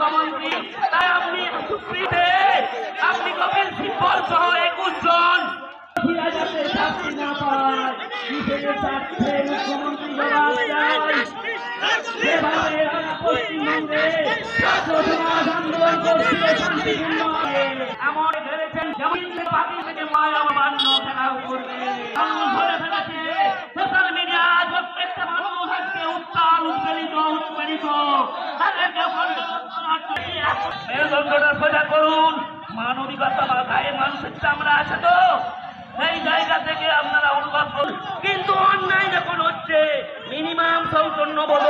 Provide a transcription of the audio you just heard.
মুখ্যমন্ত্রী, তাই আপনি সুপ্রিতে আপনি কপিল সিব্বল সহ 21 জন যাতে শাস্তি না পায় কিসের স্বার্থে মুখ্যমন্ত্রী জবাব চাই। যেভাবে পশ্চিমবঙ্গে ছাত্র সমাজ আন্দোলন করছিল শান্তিপূর্ণভাবে, এমন ধরেছেন যেমন পার্টি থেকে মায় অমান্য ফেরাও করবে ধরে ফেলেছে। সোশ্যাল মিডিয়ায় প্রত্যেকটা মানুষ আজকে উত্তাল উৎপীড়িত তাদেরকে মেরুদণ্ডটা সোজা করুন। মানবিকতা বা গায়ে মানুষের চামড়া আছে তো সেই জায়গা থেকে আপনারা অনুভব করুন। কিন্তু অন্যায় যখন হচ্ছে মিনিমাম সৌজন্য বোধ